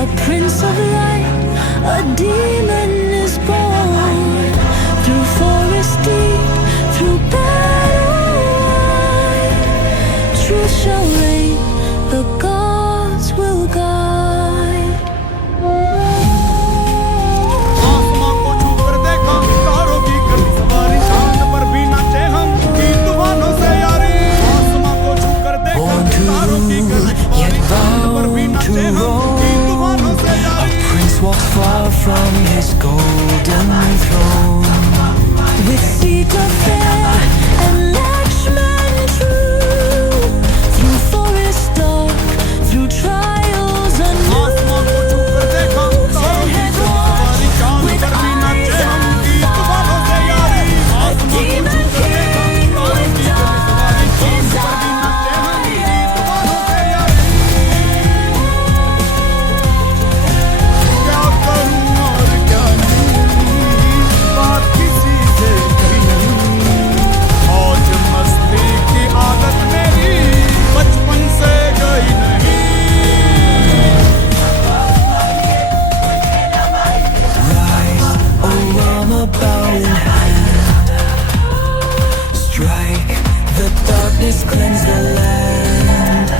a prince of light, a demon is born. Through forest deep, through battle wide, truth shall reign, the gods will guide. आसमां को छू कर देखा, तारों की कर सवारी, चांद पर भी नाचे हम, की तूफानों से यारी। आसमां को छू कर देखा, तारों की कर सवारी, चांद पर भी नाचे हम, की तूफानों से यारी। A prince walked far from his golden throne. With Sita fair and Lakshman true, through forest dark, through trials आसमां को छू कर देखा, तारों की कर सवारी, चांद पर भी नाचे हम, की तूफानों से यारी। आसमां को छू कर देखा, तारों की कर सवारी, चांद पर भी नाचे हम, की तूफानों से यारी। क्या करूं और क्या नहीं, बात किसी से कही नहीं। मौज मस्ती की आदत मेरी बचपन से गई नहीं। Rise, O Rama, bowing hand. Strike, the darkness cleanse the land.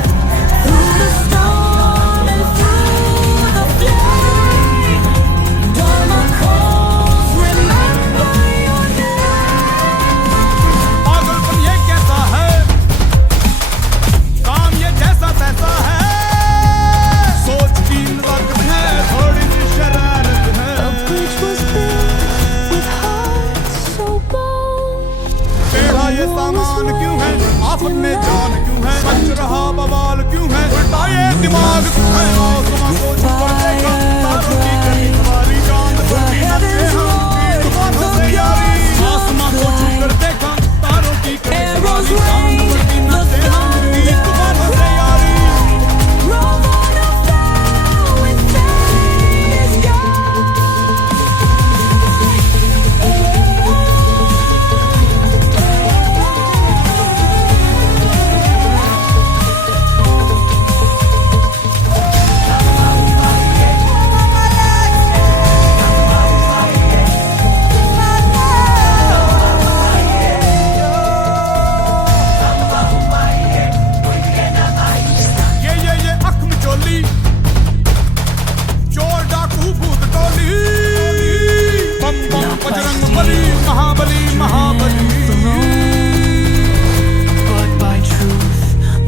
through the storm and through the flame. Dharma calls, remember your name. पागलपन ये कैसा है, काम ये जैसा तैसा है। सोच की नज़ाकत है, थोड़ी सी शरारत है। A bridge was built with hearts so bold. टेढ़ा ये सामान क्यों है, आफत में जान क्यों है, बच रहा बवाल क्यों है, उल्टा ये दिमाग क्यों है। आसमां को छू कर देखा, तारों की करी सवारी, चांद पर भी नाचे हम, की तूफानों से यारी। आसमां को छू कर देखा, तारों की करी सवारी, चांद पर भी नाचे हम, की तूफानों से यारी। Ravana fell with fame is gone. ये अख में चोली, चोर डाकू भूत टोली, बम बम बजरंग बली, महाबली महाबली। But by truth,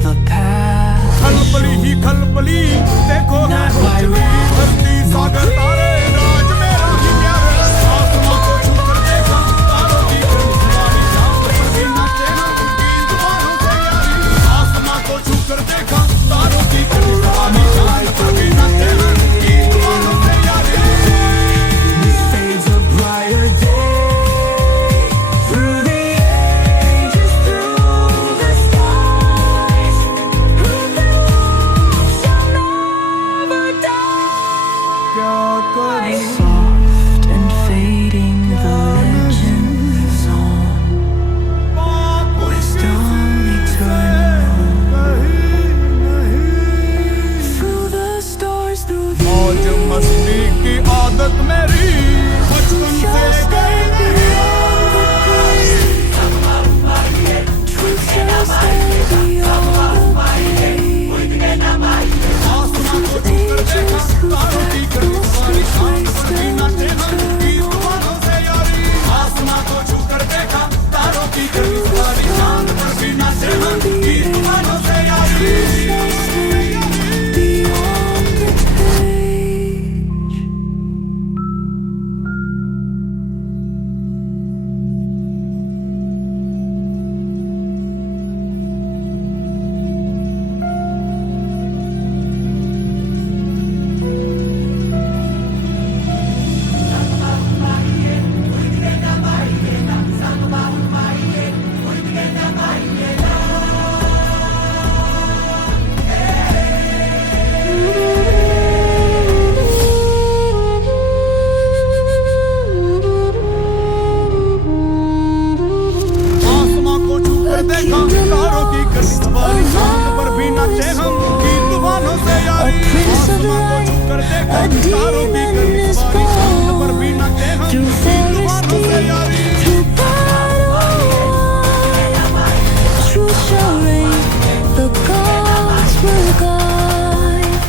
the path is खलबली ही खलबली, देखो है उजली, धरती सागर तारे, राज मेरा ही प्यारे। आसमां को छू कर देखा, तारों की करी सवारी, चांद पर भी नाचे हम, की तूफानों से यारी। आसमां को छू कर देखा, तारों की करी सवारी, चांद पर भी नाचे हम, की तूफानों से यारी। fades a brighter day. Through the ages, through the skies, Who shall never die. क्या करूं soft and fading, the legends on. Wisdom eternal. Through the stars, through the मौज मस्ती की आदत मेरी बचपन से गई नहीं। truth shall stay beyond the grave. आसमां को छू कर देखा, तारों की करी सवारी, चांद पर भी नाचे हम, की तूफानों से यारी। आसमां को छू कर देखा, तारों की करी सवारी, चांद पर भी नाचे हम, की तूफानों से यारी। Beyond the page. देखा A तारों की demon करनी is सवारी चांद पर भी born नाचे हम through की forest तूफानों से यारी deep, through battle. Truth shall reign, the gods will guide.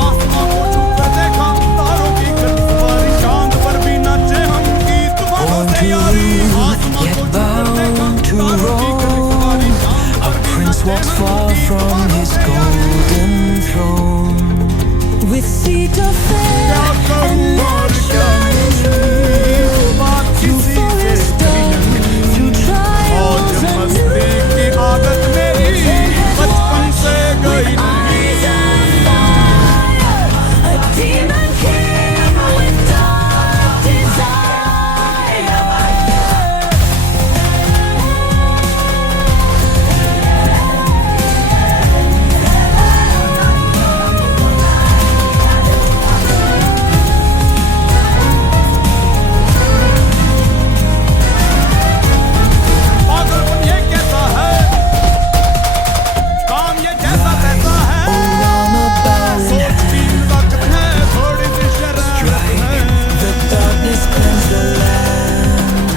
आसमां को छूकर देखा तारों की करनी सवारी चांद पर भी नाचे हम की तूफानों से यारी आसमां को छूकर देखा तारों की करनी सवारी चांद पर भी Prince नाचे walks हम far की from तूफानों his से यारी golden throne. With seat of fair क्या and करूं और light क्या shining नहीं बात through किसी से forest नहीं dark, through और trials जब and मस्ती की आदत मेरी बचपन से गई नहीं eyes on fire. A demon king with dark desire. पागलपन ये कैसा है काम ये जैसा तैसा है I'm about it. सोच की ताकत है थोड़ी सी शरारत है The darkness cleanse the land.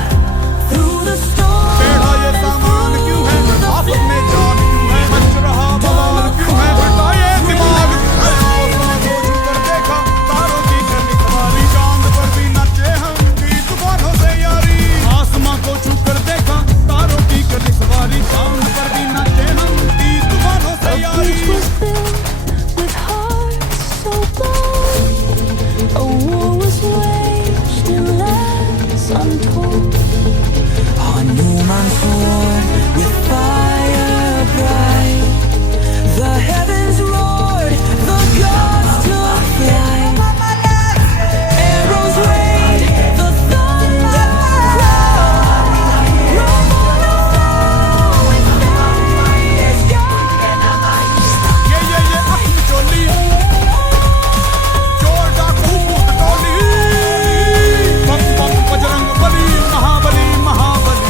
Through the storm, टेढ़ा ये सामान क्यों है आफत में जान क्यों है मच रहा बवाल क्यों है उल्टा ये दिमाग क्यों है आसमां को छूकर देखा तारों की करनी सवारी चांद पर भी नाचे हम की तूफानों से यारी आसमां को छूकर देखा तारों की करनी सवारी चांद पर भी नाचे हम की तूफानों से यारी bridge was built with hearts so bold. A war was waged in lands untold. Hanuman soared with fire bright. The heavens roared, the gods took flight. Arrows rained, the thunder cried. Rome on the floor with fire sky. ये अपनी चोली चोर डाकू भूत टोली बम बम बजरंग बली महाबली महाबली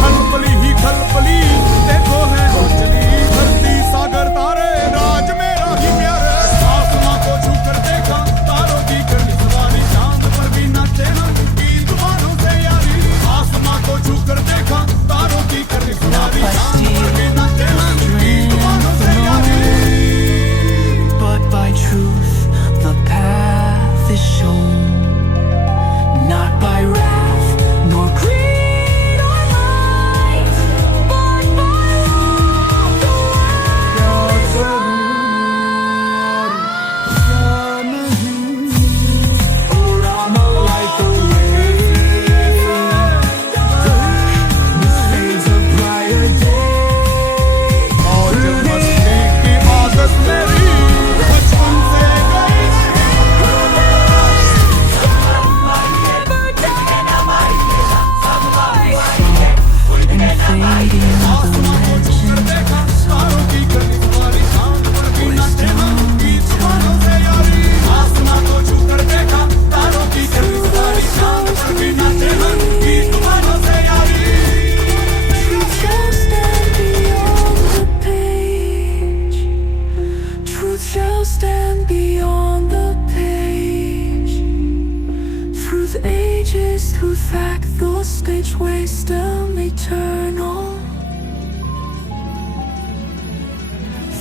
खलबली ही खलबली देखो है हलचली धरती सागर तारे राज मेरा ही प्यार आसमां को छूकर देखा तारों की करनी सवारी चांद पर भी नाचे हम की तूफानों से यारी आसमां को छूकर देखा तारों की करनी सवारी चांद पर भी नाचे हम की तूफानों से यारी But by truth the path is shown, not by wrath nor greed or light, but by love the Oh Rama, light the way. This fades a brighter day. और जब मस्ती की आदत मेरी बचपन से गई आसमां को छूकर देखा तारों की करनी सवारी चांद पर भी नाचे हम की तूफानों से यारी आसमां को छूकर देखा तारों की करनी सवारी चांद पर भी नाचे हम की तूफानों से यारी Truth shall stand beyond the page. Through the ages, through fact, those stage ways still eternal.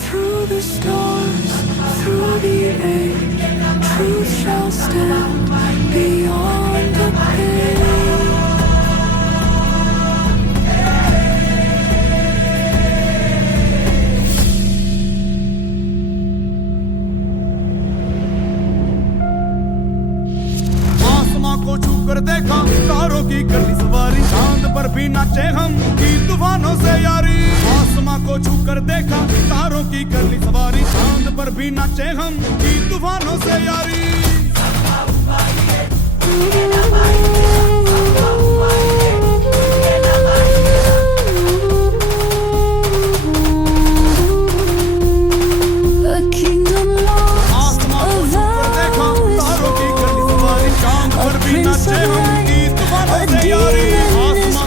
Through the storms, through the age, truth shall stand beyond the page. आसमां को छूकर देखा तारों की करनी सवारी चांद पर भी नाचे हम की तूफानों से यारी आसमां को छूकर देखा तारों की करनी सवारी चांद पर भी नाचे हम की तूफानों से यारी A kingdom lost, आसमां को a छूकर देखा vow is तारों की करनी sworn. सवारी चांद पर भी नाचे हम की तूफानों से यारी आसमां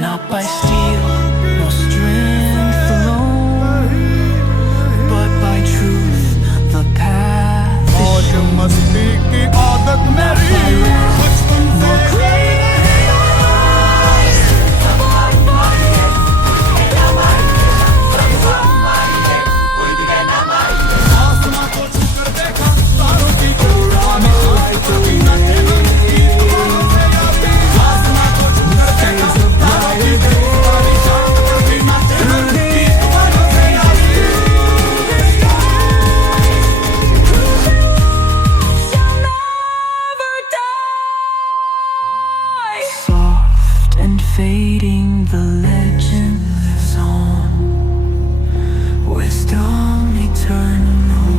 not by steel nor strength alone, but by truth, the path is मौज shown. मस्ती की आदत मेरी बचपन से आसमां को छूकर देखा तारों की उड़ान कभी न थे हम की तूफानों से यारी आसमां को छूकर देखा तारों की उड़ान कभी न थे हम की तूफानों से यारी Soft and fading, the legend lives on. Wisdom eternal.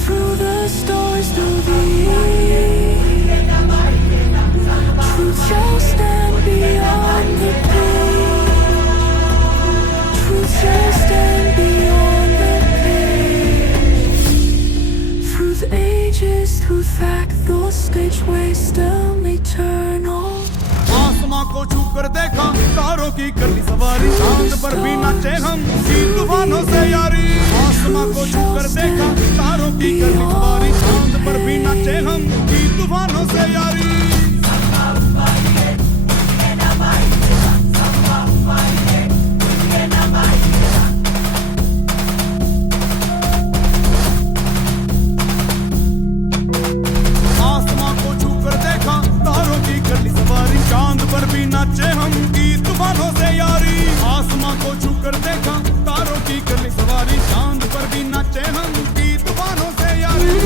Through the stars, through the truth shall stand beyond the page. Truth shall stand beyond the page. Through the ages, through fact, those stage wisdom eternal. आसमां को छूकर देखा तारों की करनी सवारी चांद पर भी नाचे हम की तूफानों से यारी आसमां को छूकर देखा तारों की करनी सवारी चांद पर भी नाचे हम की तूफानों से यारी आसमां को छूकर देखा तारों की करनी सवारी चांद पर भी नाचे हम की तूफानों से यारी आसमां को छूकर देखा तारों की करनी सवारी चांद पर भी नाचे हम की तूफानों से यारी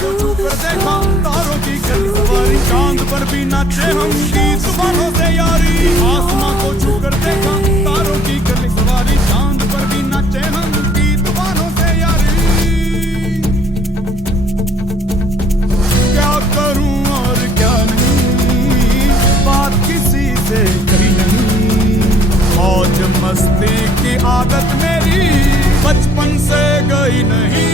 को छू कर देखा तारों की गली सवारी चांद पर भी नाचे हम गीत तूफानों से यारी आसमां को छू कर देखा तारों की गली सवारी चांद पर भी नाचे हम गीत तूफानों से यारी क्या करूं और क्या नहीं बात किसी से कही नहीं मौज मस्ती की आदत मेरी बचपन से गई नहीं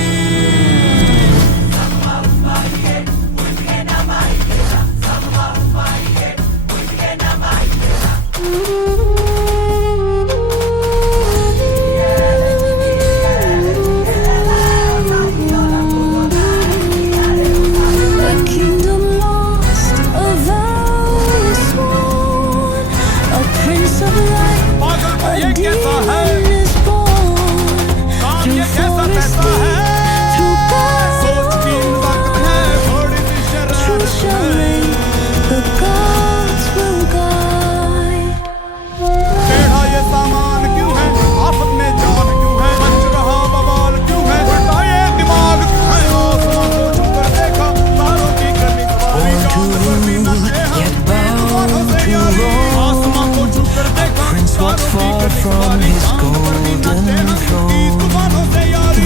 from his golden throne,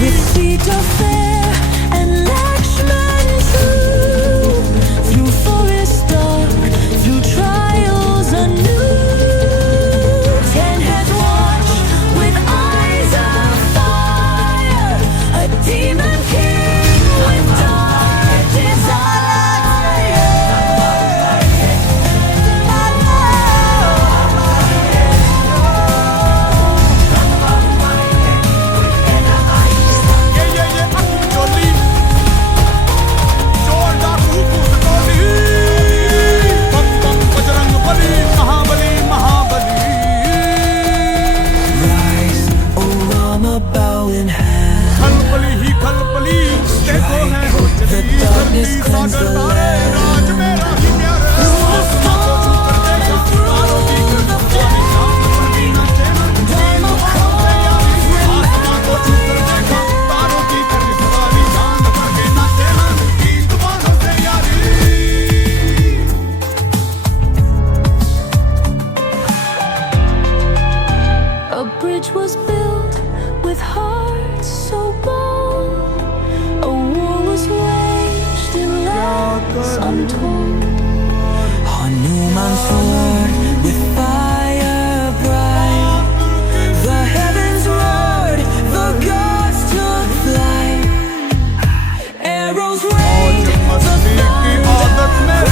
with Sita fair and Lakshman true, through forest dark, through trials anew. 10 heads watch with eyes of fire, a demon king with dark desire. A bridge was built with hearts so bold. A war was waged in lands untold. Hanuman soared with fire bright. The heavens roared, the gods took flight. Arrows rained, the thunder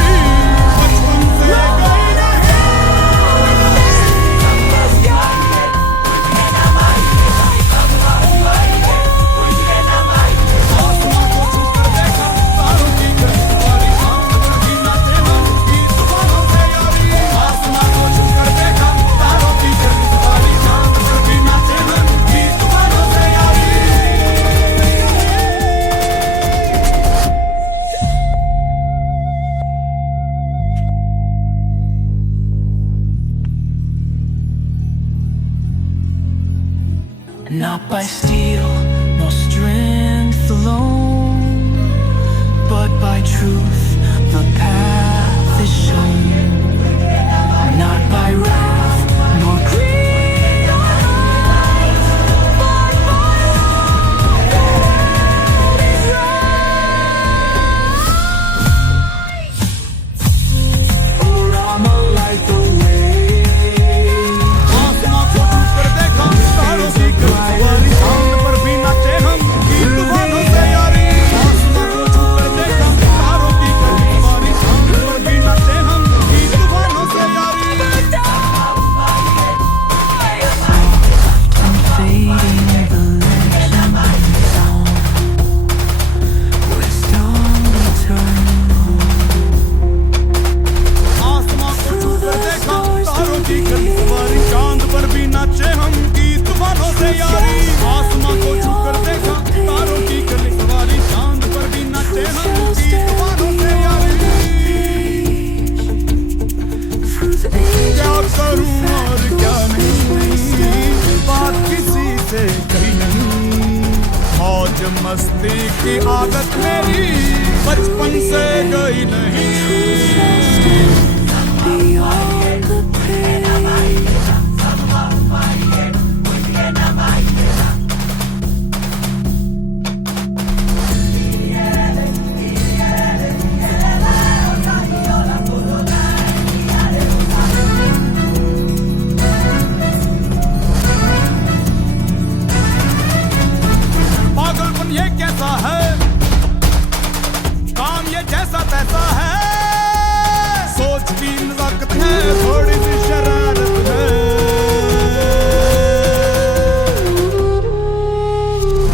आसमां को छू कर मौज मस्ती की आदत मेरी बचपन से गई नहीं। Beyond the page. पागलपन ये कैसा है, काम ये जैसा तैसा है, सोच की नजाकत है, थोड़ी सी शरारत है।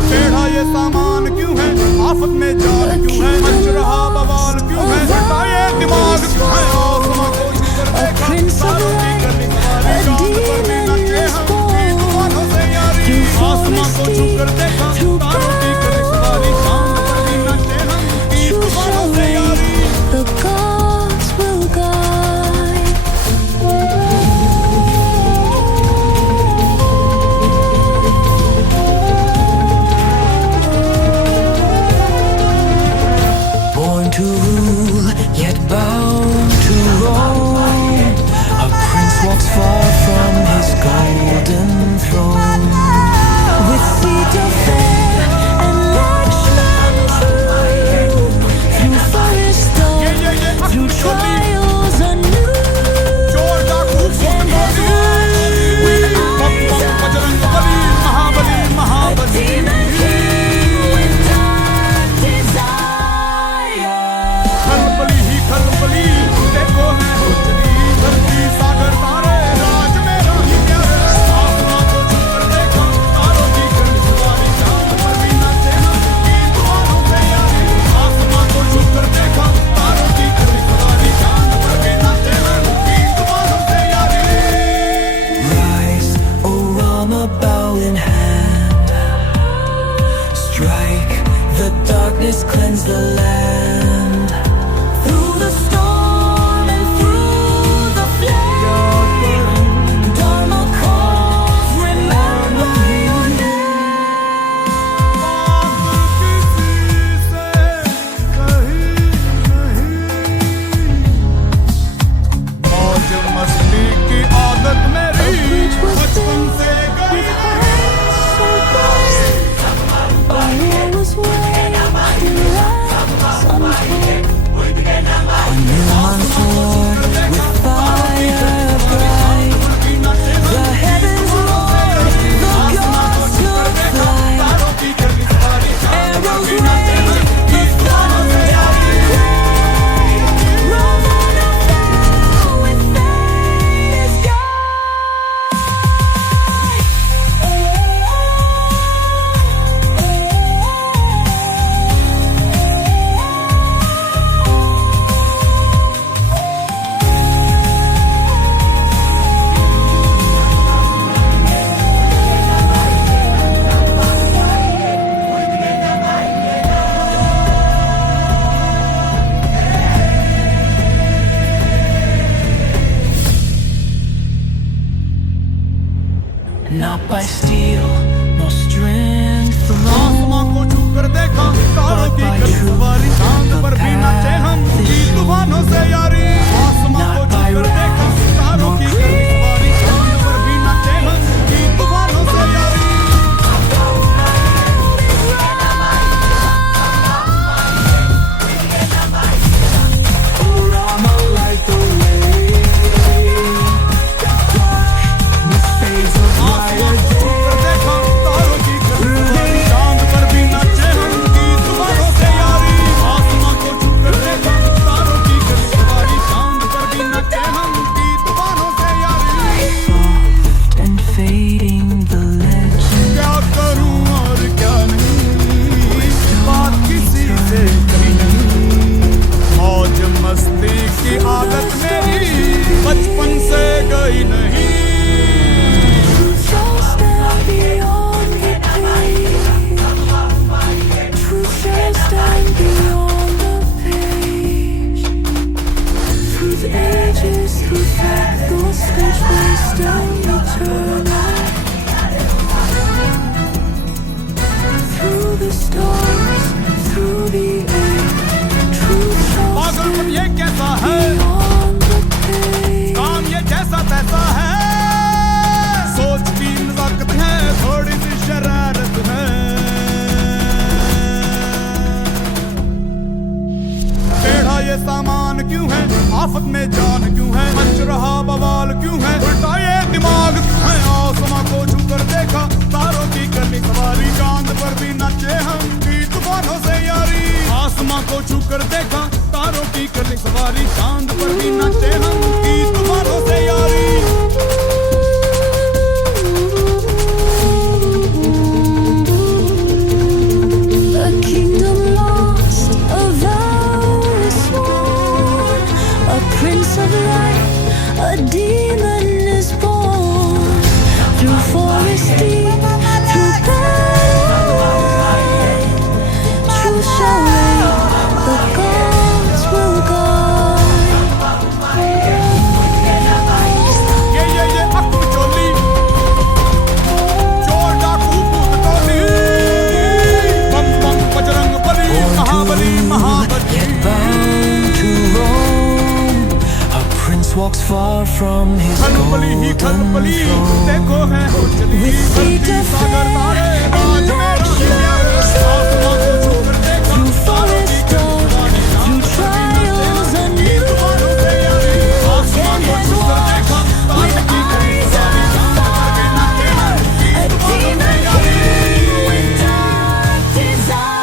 टेढ़ा ये सामान क्यों है, आफत में जान क्यों है, मच रहा बवाल क्यों है, उल्टा ये दिमाग क्यों है, आसमां को छू कर देखा, तारों की करनी सवारी, चांद पर भी नाचे हम की तूफानों से यारी। आसमां को छू कर देखा, तारों की करनी सवारी, चांद पर भी नाचे हम की तूफानों से यारी। The gods will guide. Born to rule, yet bound to roam. A prince walks far from his golden throne. With Sita fair and Lakshman true, through forest dawn, through trials anew. चोर डाकू खून मोदी, पम पम बजरंग बली, महाबली महाबली। Demon king with dark desire. खलबली ही खलबली, देखो है उजली, धरती सागर तारे, राज मेरा ही प्यारे। आसमां को छू कर देखा, तारों की करनी सवारी, चांद पर भी नाचे हम की तूफानों से यारी। आसमां को छू कर देखा, तारों की करनी सवारी, चांद पर भी नाचे हम की तूफानों से यारी। Rise, O Rama, bow in hand. Strike the darkness, cleanse the land. Through the storm and through the flame, Dharma calls, remember your name. बात किसी से कही नहीं, मौज मस्ती की आदत मेरी बचपन से गई नहीं। So bright, all was waiting untold. A new month sword with fire bright. The heavens roar, the gods took flight. Arrows rain, the thunder cry. Ramana fell with fate Not by steel, nor strength alone. आसमां को छू कर देखा, तारों की करनी सवारी, चांद पर भी नाचे हम की तूफानों से यारी। आसमां को छू कर देखा, तारों की करनी सवारी, चांद पर भी नाचे हम की तूफानों से यारी। O Rama, light the way. Darkness fades of आसमां riot को छू कर देखा, तारों की करनी सवारी, चांद पर भी नाचे हम की तूफानों से यारी। आसमां को छू कर देखा, तारों की करनी सवारी, चांद पर भी नाचे हम की तूफानों से यारी। soft and fading the legend. क्या करूं और क्या नहीं, बात किसी से कही नहीं। मौज मस्ती की आदत मेरी बचपन से गई नहीं। Truth shall stand beyond the page. Truth shall stand beyond the page. Through the ages, through fact, those stitch waste and eternal. Through the stars. क्यों है, आफत में जान क्यों है, मच रहा बवाल क्यों है, उल्टा ये दिमाग क्यों है। आसमां को छू कर देखा, तारों की करनी सवारी, चांद पर भी नाचे हम की तूफानों से यारी। आसमां को छू कर देखा, तारों की करनी सवारी, चांद पर भी नाचे हम की तूफानों से यारी। A kingdom lost, a vow sworn, a prince of light, a demon is born. Through forest deep, through battle wide, truth shall reign, the gods will guide. ये अक बिचौली, चोर डाकू भूत टोली, बम बम बजरंग बली, महाबली महाबली। Yet bound to roam, a prince walks far from his खलबली ही golden खलबली, throne. देखो है हो चली, धरती सागर तारे, राज मेरा प्यारे। आसमां को छू कर देखा, तारों की करनी सवारी, Through trials and की तूफानों से यारी। आसमां को छू कर देखा, तारों की करनी सवारी, चांद पर भी नाचे हम की तूफानों से यारी। dark desire.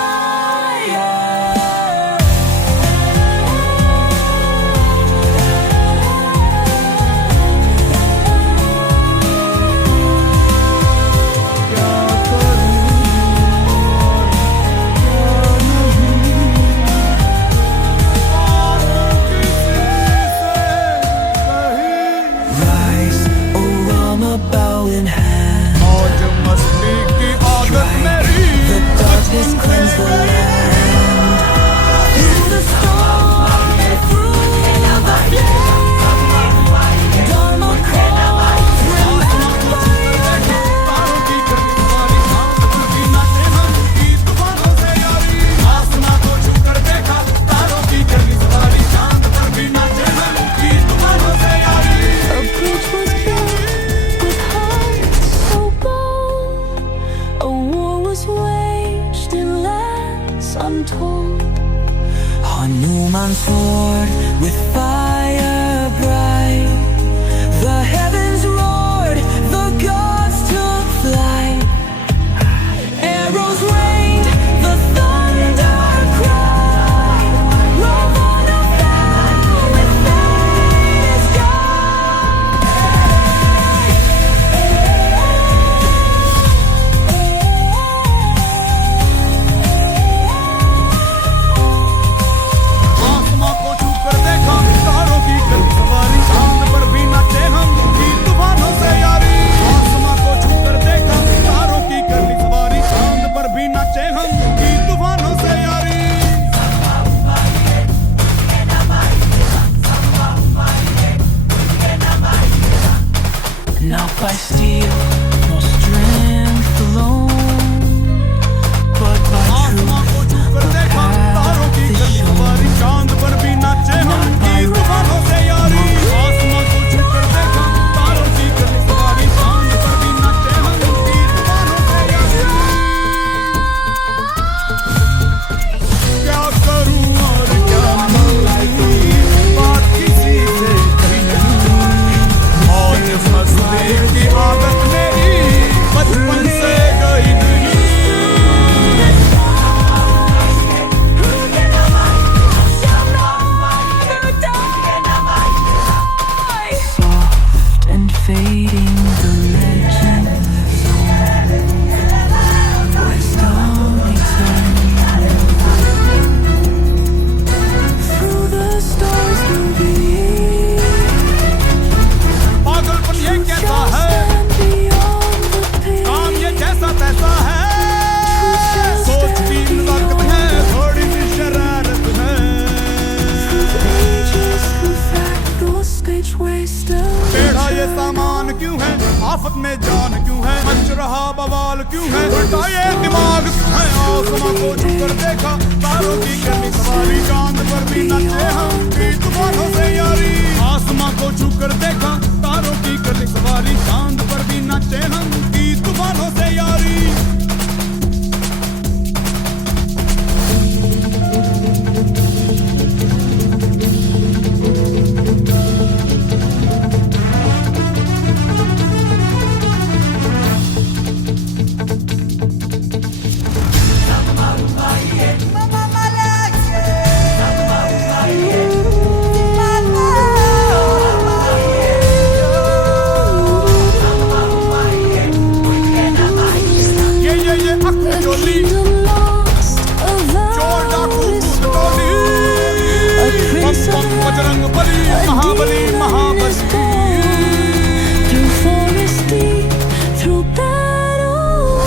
Rise, O Rama, bow in hand. मौज मस्ती की आदत मेरी, The darkness cleanse the land. Through the storm and through the flame, Dharma calls, remember your name. तारों की करनी सवारी, चांद पर भी नाचे हम की तूफानों से यारी। आसमां को छू कर देखा, तारों की करनी सवारी, चांद पर भी नाचे हम की तूफानों से यारी। A bridge was built with hearts so bold. A war was waged in lands untold. Hanuman sword with fire bright. The heavens roared, the gods took flight. Arrows rained, the thunder cried. Ravana fell with fate as आसमां को छू कर देखा, तारों की करनी सवारी, चांद पर भी नाचे हम की तूफानों से यारी। आसमां को छू कर देखा, तारों की करनी सवारी, चांद पर भी नाचे हम की तूफानों से यारी। Not by steel, nor strength alone, but by आसमां को छू कर देखा, तारों की करनी सवारी, चांद पर भी नाचे हम की तूफानों से यारी। आसमां को छू कर देखा, तारों की करनी सवारी, चांद पर भी नाचे हम की तूफानों से यारी। क्या करूं और क्या नहीं, बात किसी से कही नहीं। मौज मस्ती की आदत मेरी, बचपन से गई नहीं। soft and fading, the legend lives on. Wisdom eternal. Through the stars will be पागलपन ये कैसा है, stand beyond the pale. काम ये जैसा तैसा है, सोच की नज़ाकत है, थोड़ी सी शरारत है। Ages who fact those stage wasted. टेढ़ा ये सामान क्यों है, आफत में जान क्यों है, मच रहा बवाल क्यों है, उल्टा ये दिमाग क्यों है। आसमां को छू कर देखा, तारों की करनी सवारी, चांद पर भी नाचे हम की तूफानों से यारी। आसमां को छू कर देखा, तारों की करनी सवारी, चांद पर भी नाचे हम की तूफानों से यारी। बजरंग बली महाबली महाबली through forest deep, through battle.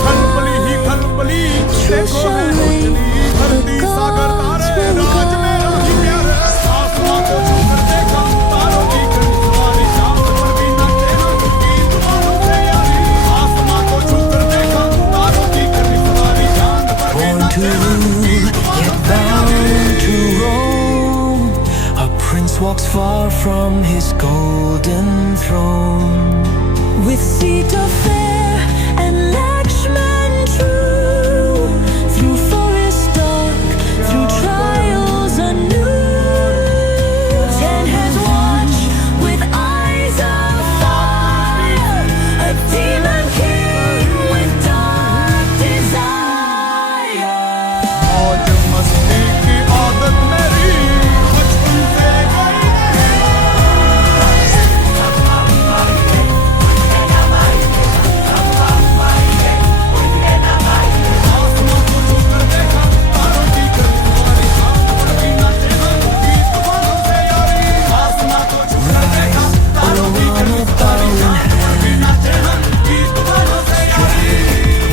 खलबली ही खलबली देखो है उजली धरती सागर तारे राज मेरा ही प्यारा आसमां को छूकर देखा तारों की कड़ी सवारी चांद पर भी नाचे हम गीत मानो से यारी आसमां को छूकर देखा तारों की कड़ी सवारी चांद पर भी Born to नाचे हम rule, गीत yet मानो से bound यारी to roam. A prince walks far from his golden throne. With Sita fair and Lakshman true, through forest dark, through trials anew. 10 hands watch with eyes of fire, a demon king with dark desire. मौज मस्ती की आदत मेरी बचपन से गई आसमां को छूकर देखा तारों की कड़ी सवारी चांद पर भी नाचे हम गीत मानो से यारी आसमां को छूकर देखा तारों की कड़ी सवारी चांद पर भी नाचे हम गीत मानो से यारी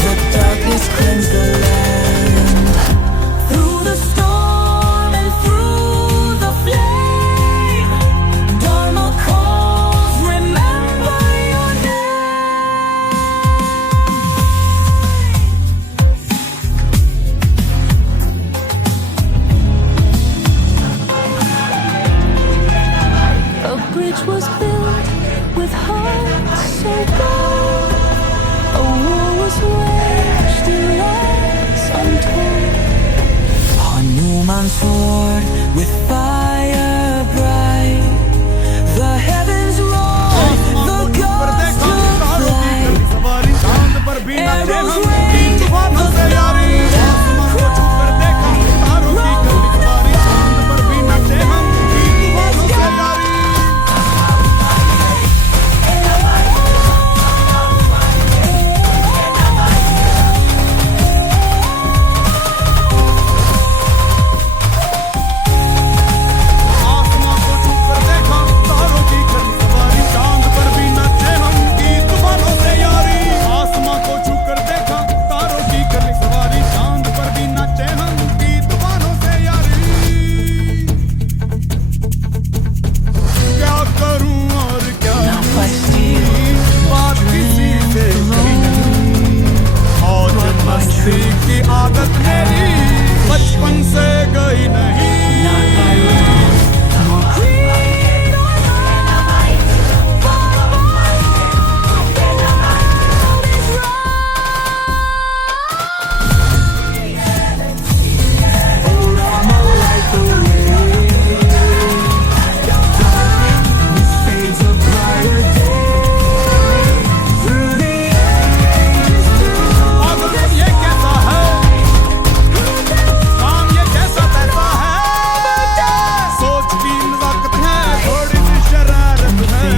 The darkness cleansed the land. Through the storm and through the flame, Dharma calls, remember your name. A bridge was built with hearts so bold. A war was waged in lives untold. Hanuman's sword with fire bright. The heavens roared, the gods took flight. सवारी चांद पर भी नाचे हम गीत मानो से यारी आसमां को छूकर देखा तारों की कड़ी सवारी चांद पर भी नाचे हम गीत मानो से यारी आसमां को छूकर देखा तारों की कड़ी सवारी चांद पर भी नाचे हम गीत मानो से यारी आसमां को छूकर देखा तारों की कड़ी सवारी चांद पर भी नाचे हम गीत मानो से यारी क्या करूं और क्या बात किसी से कही नहीं और मस्ती की आदत मेरी बचपन से गई नहीं पागल ये कैसा है काम ये कैसा तैसा है सोच की नजाकत है थोड़ी सी शरारत है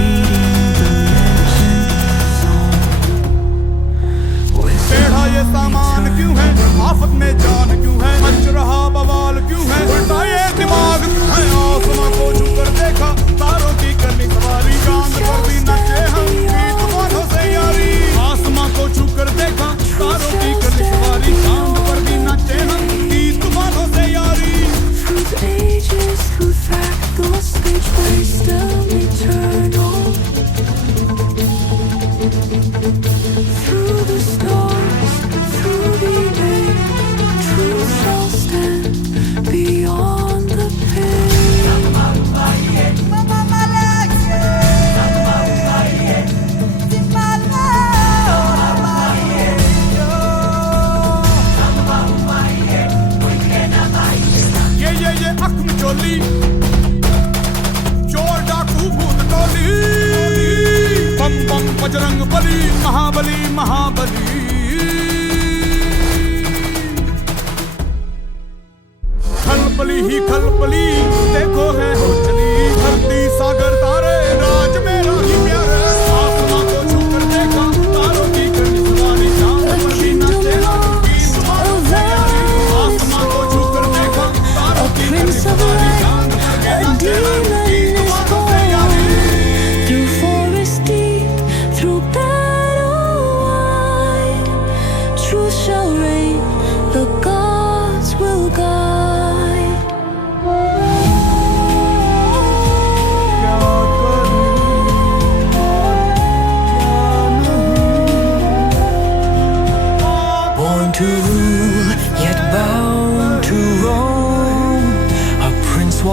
टेढ़ा ये सामान क्यों है आफत में जान क्यों है मच रहा बवाल क्यों है उल्टा ये दिमाग है आसमां को छूकर देखा तारों की करनी सवारी चांद पर भी नाचे हम गीत मानो से यारी आसमां को छूकर देखा तारों की करनी सवारी चांद पर भी नाचे हम गीत मानो से यारी Through the ages, through fractals, speech wisdom eternal. Through the stars, through the age, truth shall stand beyond the pale. ये अख मिचोली चोर डाकू भूत टोली बम बम बजरंग बली महाबली महाबली खलबली ही खलबली देखो है उजली धरती सागर तारे राज मेरा ही प्यारा आसमां को छूकर देखा तारों की कड़ी सवारी चांद पर भी नाचे हम गीत मानो से यारी आसमां को छूकर देखा तारों की कड़ी सवारी चांद पर भी नाचे हम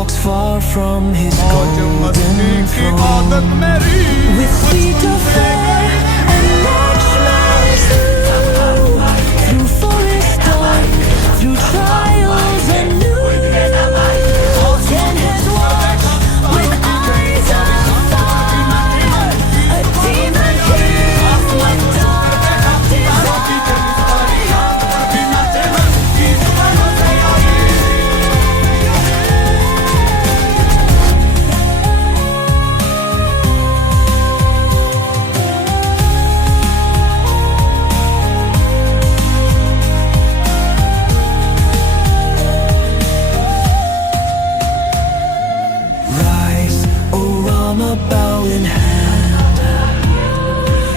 walks far from his मौज मस्ती golden की throne. आदत मेरी With feet of fair and marshmallows through forest dark, through trials anew. Ten has walked with eyes of fire, a demon king with dark desire. Rise, O Rama, bow in hand.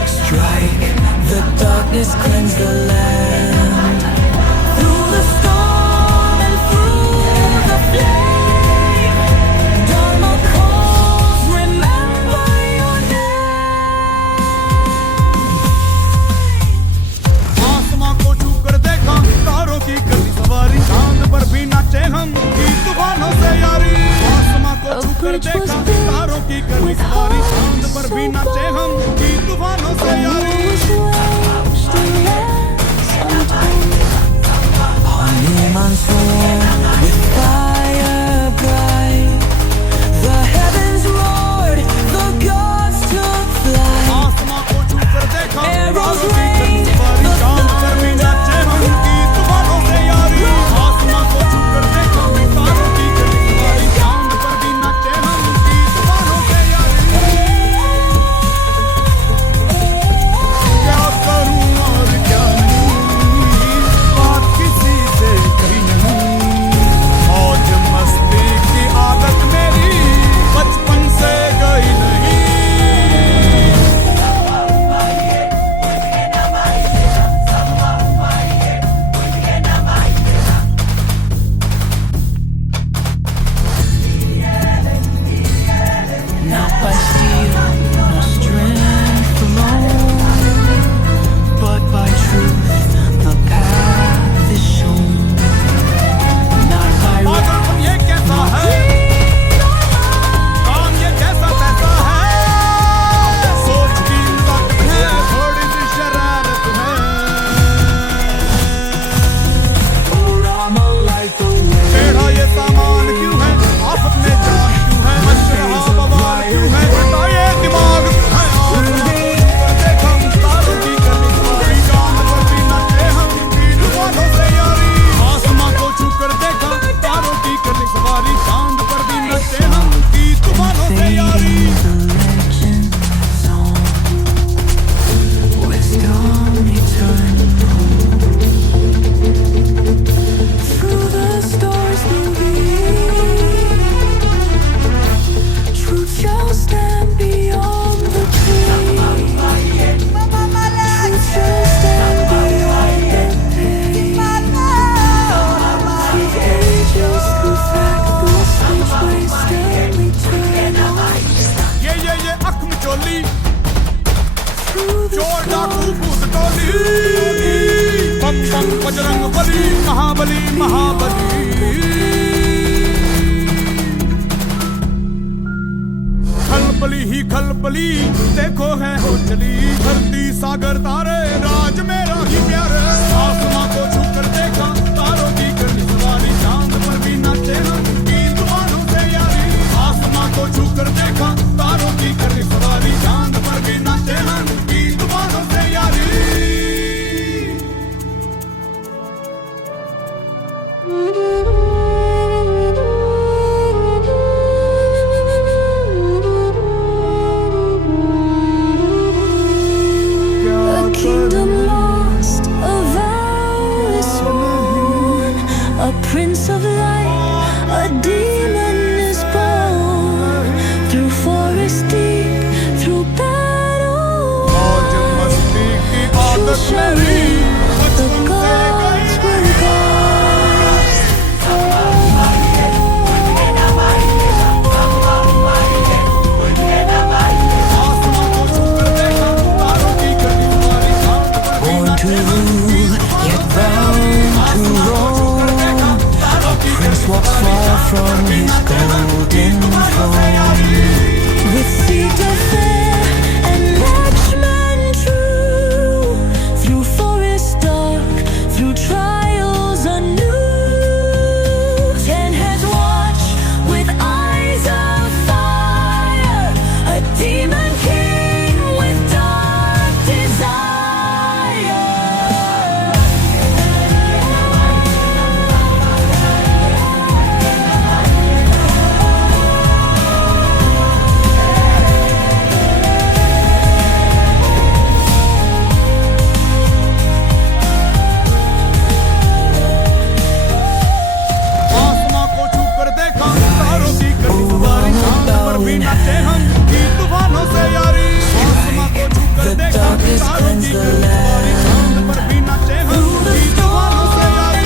Strike, the darkness cleanse the land. Through the storm and through the flame, Dharma calls, remember your name. आसमां को छू कर देखा तारों की करनी सवारी चांद पर भी नाचे हम की तूफानों से यारी आसमां को छू कर देखा तारों की करनी सवारी चांद पर भी नाचे हम की तूफानों से यारी With fire bright, the heavens roared, the gods took flight. आसमां को छू कर देखा Arrows तारों की करनी सवारी चांद पर भी नाचे हम की तूफानों से यारी आसमां को छू कर देखा तारों की करनी सवारी चांद पर भी नाचे हम की तूफानों से यारी क्या करूं और क्या नहीं बात किसी से कही नहीं मौज मस्ती की आदत मेरी बचपन से गई नहीं Not by steel nor strength alone, but by truth the path is shown. Not by पागलपन ये कैसा है काम ये कैसा तैसा है सोच की ताकत है थोड़ी सी शरारत है टेढ़ा ये सामान क्यों है आफत में जान क्यों है मच रहा बवाल क्यों है उल्टा ये दिमाग है आसमां को छू कर देखा तारों की करनी सवारी चांद पर भी नाचे हम की तूफानों से यारी आसमां को छू कर देखा तारों की करनी सवारी चांद पर भी नाचे हम की तूफानों से यारी wisdom eternal. Through the stars, through the truth shall stand beyond the pain. Truth shall stand beyond the pain. Through ages, through fact, through stage waste and eternal. ये अख में चोली Through the चोर डाकू stars, भूत टोली बम बम बजरंग बली महाबली महाबली खलबली ही खलबली देखो है हो चली धरती सागर तारे राज मेरा ही प्यारे आसमां को छू कर देखा तारों की करनी सवारी चांद पर भी नाचे हम की तूफानों से यारी आसमां को छू कर देखा तारों की करनी सवारी चांद पर भी नाचे हम की तूफानों से यारी a kingdom lost, a vow is sworn, a prince of light, a demon is born. Through forest deep, through battle, मौज मस्ती की आदत मेरी the बचपन से gods गई will guide. आसमां को छू कर देखा तारों की करनी सवारी चांद पर भी Born to नाचे हम rule, yet bound to roam. A prince walks far from his goal. भी नाचे हम की तूफानों से यारी आसमां को छूकर The देखा darkness तारों cleanse की the गली सवारी चांद पर भी नाचे हम की तूफानों से यारी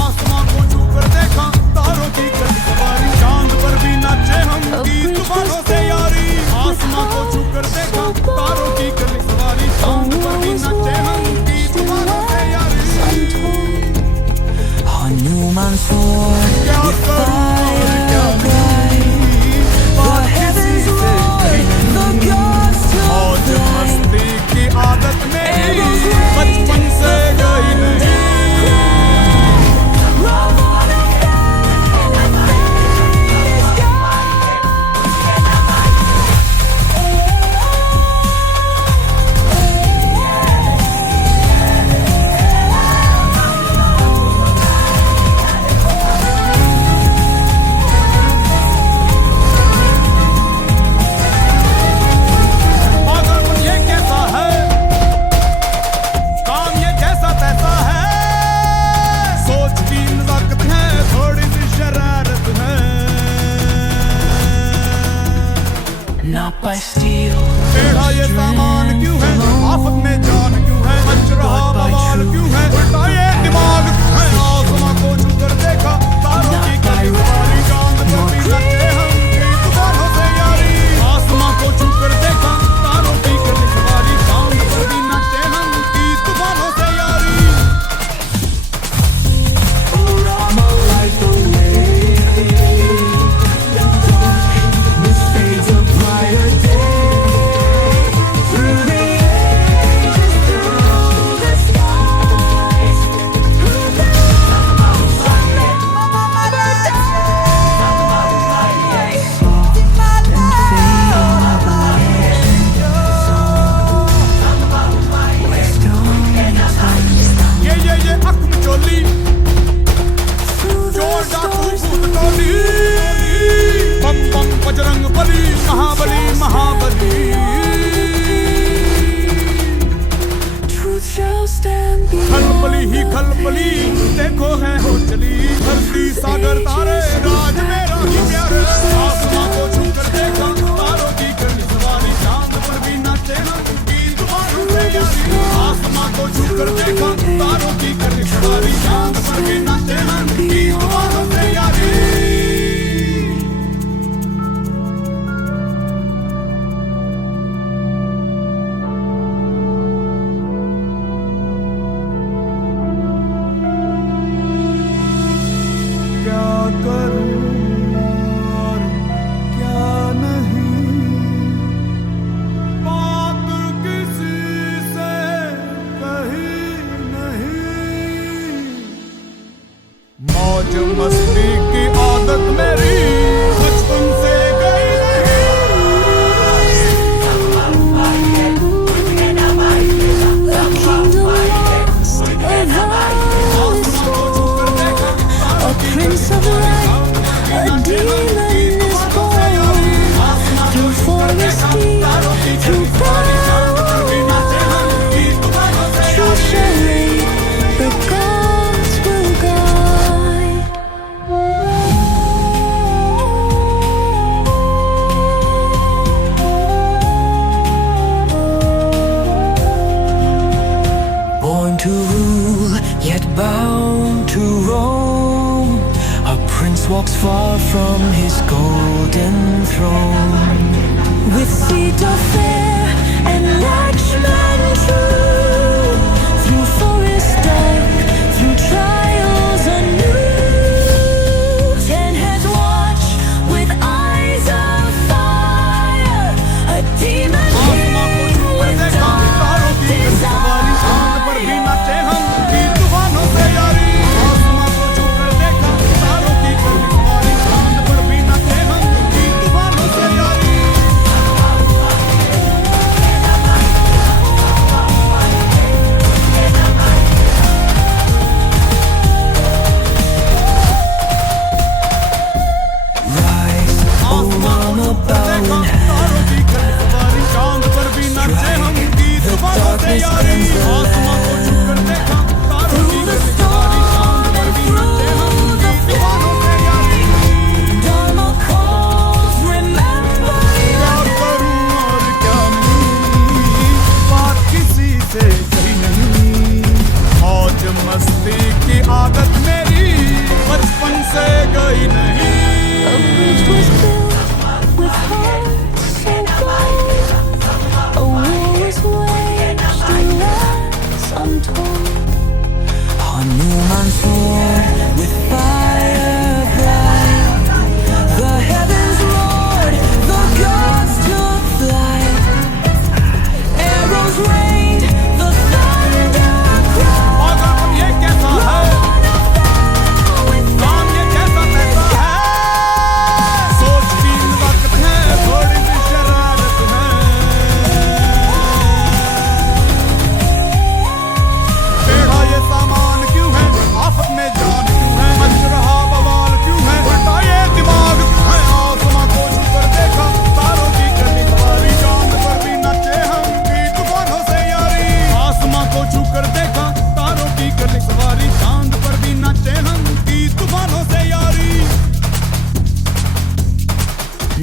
आसमां को छूकर देखा तारों की गली सवारी चांद पर भी नाचे हम की तूफानों से यारी आसमां को छूकर देखा तारों की गली सवारी चांद पर भी नाचे हम की तूफानों से यारी Hanuman sword क्या with करूं और क्या fire bright. The heavens roar, the gods मौज to fly. मस्ती की आदत मेरी बचपन से गई नहीं पागलपन ये कैसा है काम ये जैसा तैसा है सोच की नजाकत है थोड़ी सी शरारत है Not by steel, टेढ़ा ये सामान क्यों है आफत में जान क्यों है मच रहा बवाल क्यों है उल्टा ये दिमाग क्यों है आसमां को छूकर देखा तारों की गली सवारी चांद पर भी नाचे हम की तूफानों से यारी आसमां को छूकर देखा तारों की गली सवारी चांद पर भी नाचे हम की तूफानों से यारी ये अख मिचोली चोर डाकू भूत टोली बम बम बजरंग बली महाबली महाबली Truth shall stand beyond खलबली ही खलबली देखो है हो चली धरती सागर तारे राज मेरा ही प्यारे आसमां को छूकर देखा तारों की गली सवारी चांद पर भी नाचे हम की तूफानों से यारी आसमां को छूकर देखा तारों की गली सवारी चांद पर भी नाचे हम की तूफानों से यारी क्या करूं और क्या नहीं बात किसी से कही नहीं मौज मस्ती की आदत मेरी बचपन से गई Prince of light, a demon is born. Through forest deep, through battle, true shall reign, the gods will guide. born to rule, yet bound to roam. A prince walks far from his golden throne. With Sita fair and Lakshman true, through forest dark, through trials anew. 10 heads watch with eyes of fire, a demon आसमां को king छूकर with देखा तारों dark की गली सवारी चांद पर भी desire. नाचे हम की तूफानों से यारी आसमां को छूकर देखा तारों की गली सवारी चांद पर भी नाचे हम की तूफानों से यारी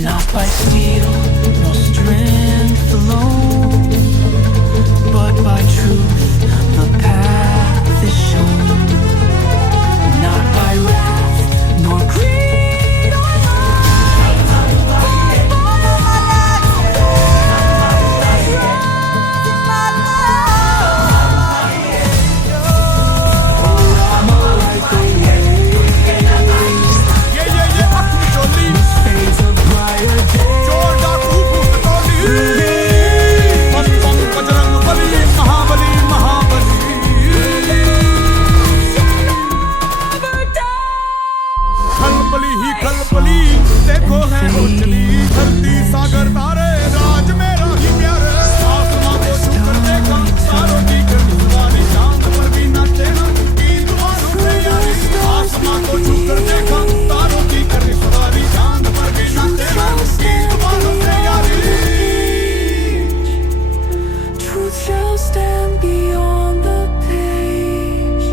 not by steel nor strength alone, but by truth the path is shown. Not by wrath nor greed or देखो है उजली धरती सागर तारे राज मेरा ही प्यार आसमां को छूकर देखा तारों की करनी सवारी चांद पर भी नाचे हम की दुआओं से यारी आसमां को छूकर देखा तारों की करनी सवारी चांद पर भी नाचे हम की दुआओं से यारी Truth shall stand beyond the page.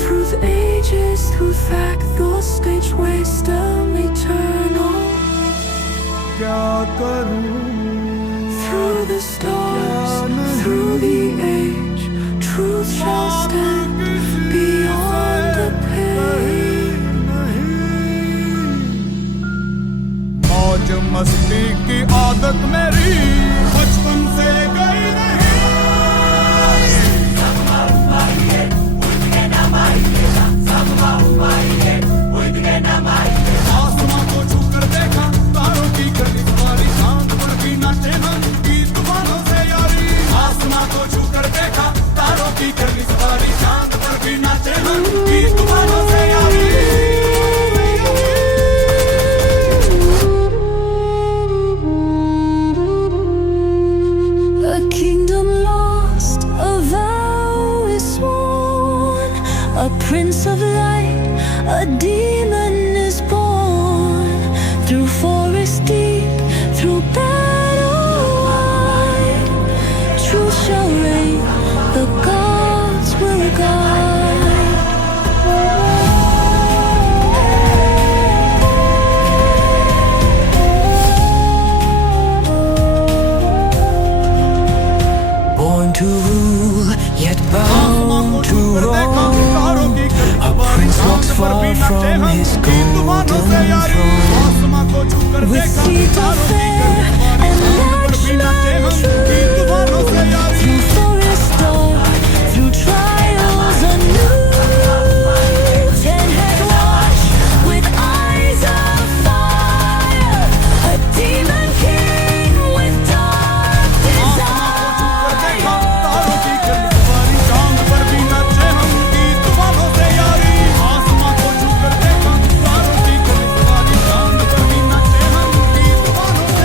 Through the ages, through fact, the stage wisdom eternal. क्या करूं Through the stars, through the age, truth shall stand beyond the page. मौज मस्ती की आदत मेरी बचपन से गई नहीं आसमां को छूकर देखा तारों की करनी सवारी चांद पर भी नाचे हम की तूफानों से यारी आसमां को छूकर देखा तारों की करनी सवारी चांद पर भी नाचे हम की तूफानों से यारी A kingdom lost, a vow is sworn, a prince of light, a demon is born. Through forest deep, through battle wide, truth shall reign, the gods will guide. born to rule, yet bound to roam. A prince walks far from his golden throne. With feet of fair and Lakshman through forest dark, through trials anew. 10-head watch with eyes of fire, a demon king with dark desire. चांद पर भी नाचे हम की तूफानों से यारी आसमां को छूकर देखा तारों की करनी सवारी चांद पर भी नाचे हम की तूफानों से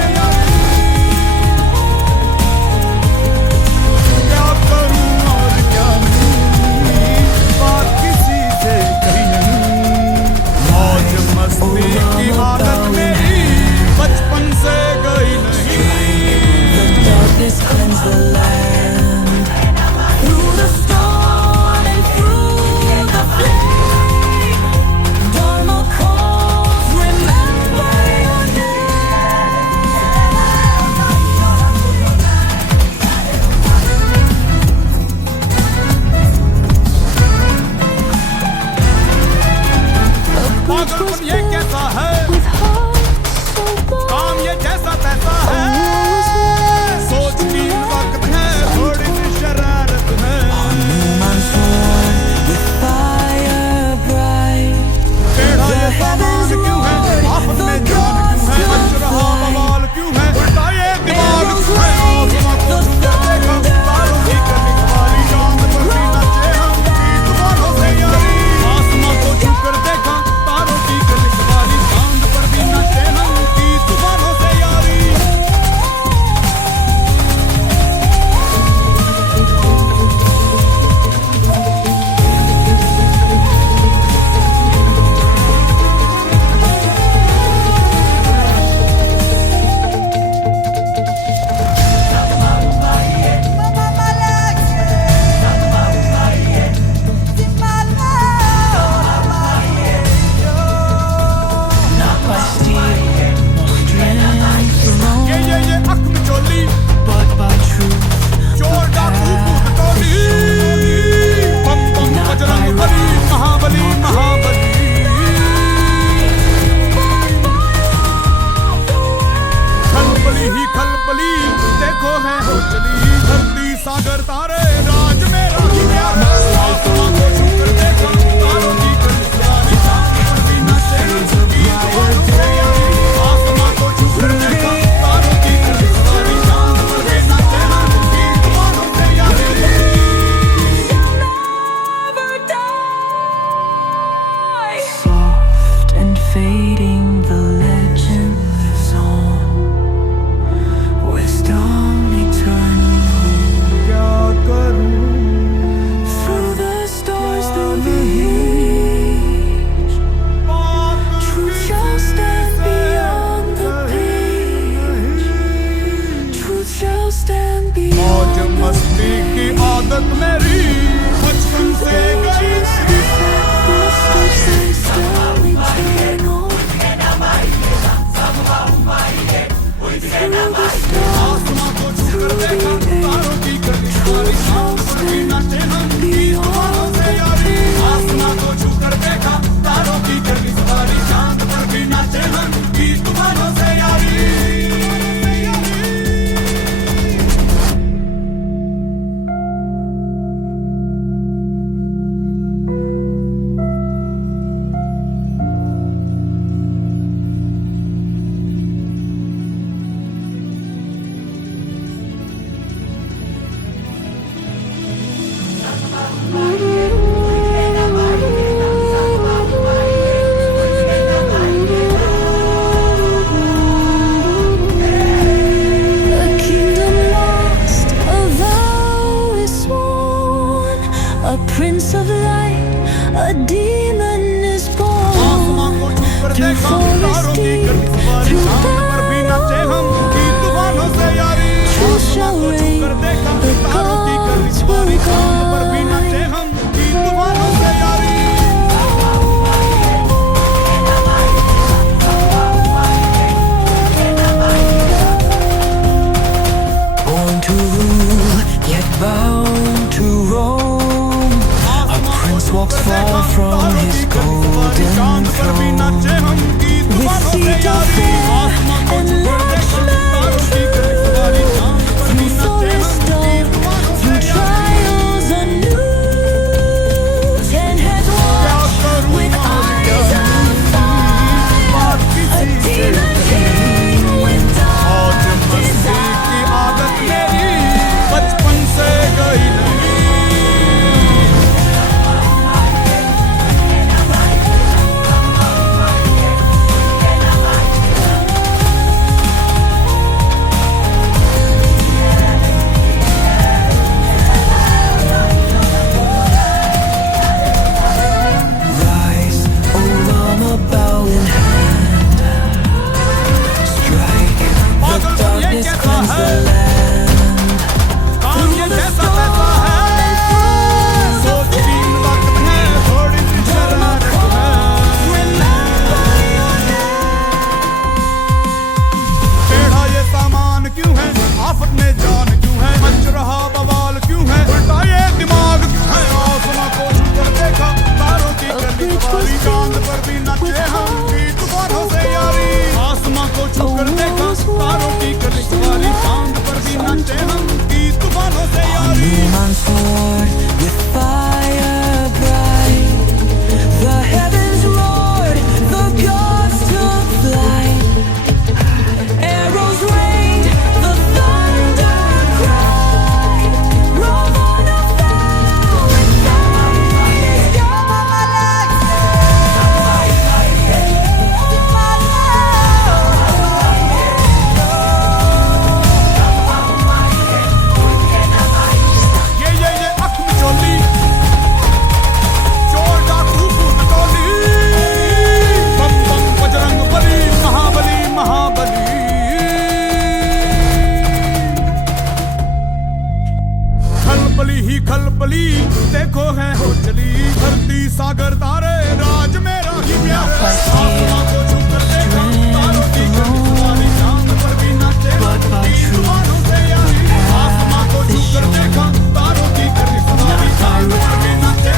सागर तारे राज मेरा ही प्यारे आसमां को छू कर देखा तारों की करनी सवारी चांद पर भी नाचे तीन तूफानों से यारी आसमां को छू कर देखा तारों की करनी सवारी चांद पर भी नाचे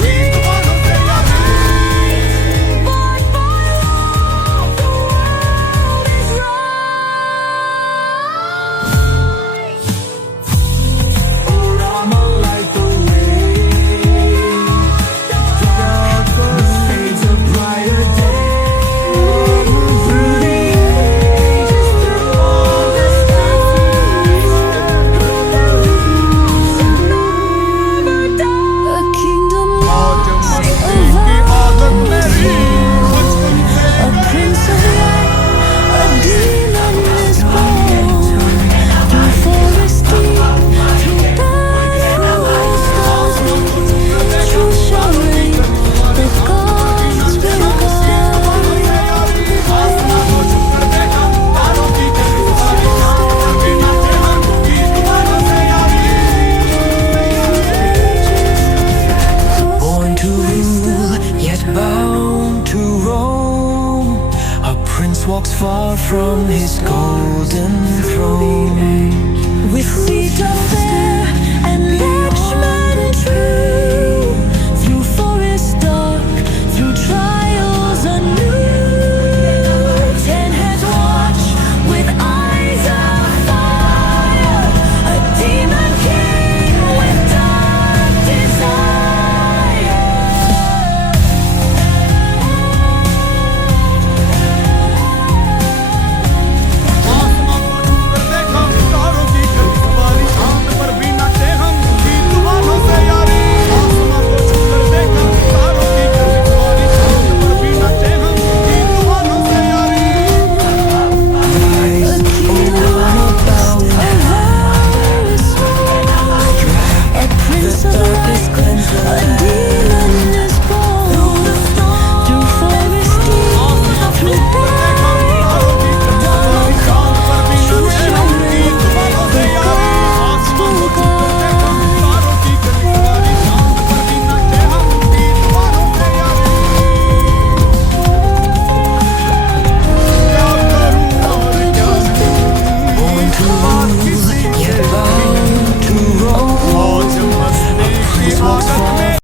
तीन तूफानों से यारी A kingdom आज lost, मस्ती की आदत मेरी बचपन से a prince of light, a demon is born. Through forest deep, through perilous storms, truth shall reign, that God's will आसमां को छू कर देखा तारों की करनी सवारी चांद पर भी नाचे तीन तूफानों से यारी Born to rule, yet bound to roam. A prince walks far from his golden throne. with feet of fair and Lakshman true.